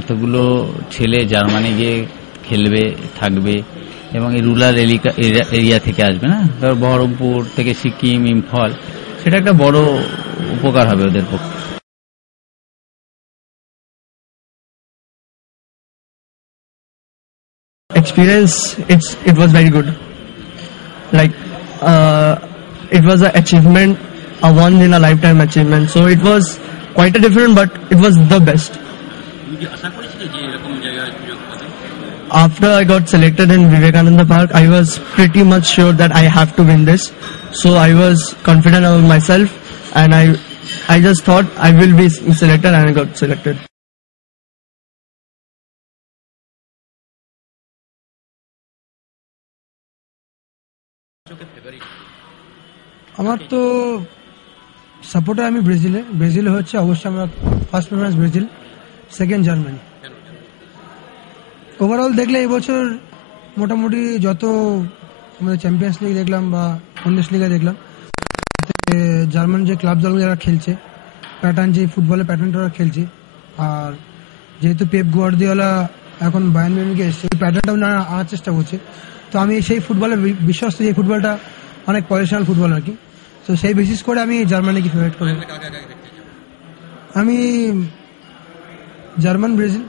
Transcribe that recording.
এতগুলো ছেলে জার্মানি গিয়ে খেলবে, থাকবে এবং এই রুরাল এরিয়া থেকে আসবে না, ধর বহরমপুর থেকে সিকিম, ইম্ফল, সেটা একটা বড় উপকার হবে ওদের পক্ষে। Experience, it was very good. Like it was an achievement, a once in a lifetime achievement. So it was quite a different, but it was the best. After I got selected in Vivekananda Park, I was pretty much sure that I have to win this. So I was confident about myself, and I just thought I will be selected, and I got selected. আমার তো সাপোর্টার আমি ব্রাজিলে হচ্ছে অবশ্যই আমার first preference Brazil, second Germany. Overall দেখলে এই বছর মোটামুটি যত আমাদের চ্যাম্পিয়ন্স লিগ দেখলাম বা বুন্দেসলিগা দেখলাম, জার্মান যে ক্লাব দল যারা খেলছে, প্যাটার্ন যে ফুটবলের প্যাটার্নটা ওরা খেলছে, আর যেহেতু পেপ গুয়ার্দিওলা এখন বায়ার্ন মিউনিখে এসেছে, এই প্যাটার্নটা ওনারা আনার চেষ্টা করছে। তো আমি সেই ফুটবলে বিশ্বস্ত, যে ফুটবলটা অনেক পজিশনাল ফুটবল আর কি, তো সেই বেসিস করে আমি জার্মানিকে ফেভারিট করি। আমি জার্মান, ব্রাজিল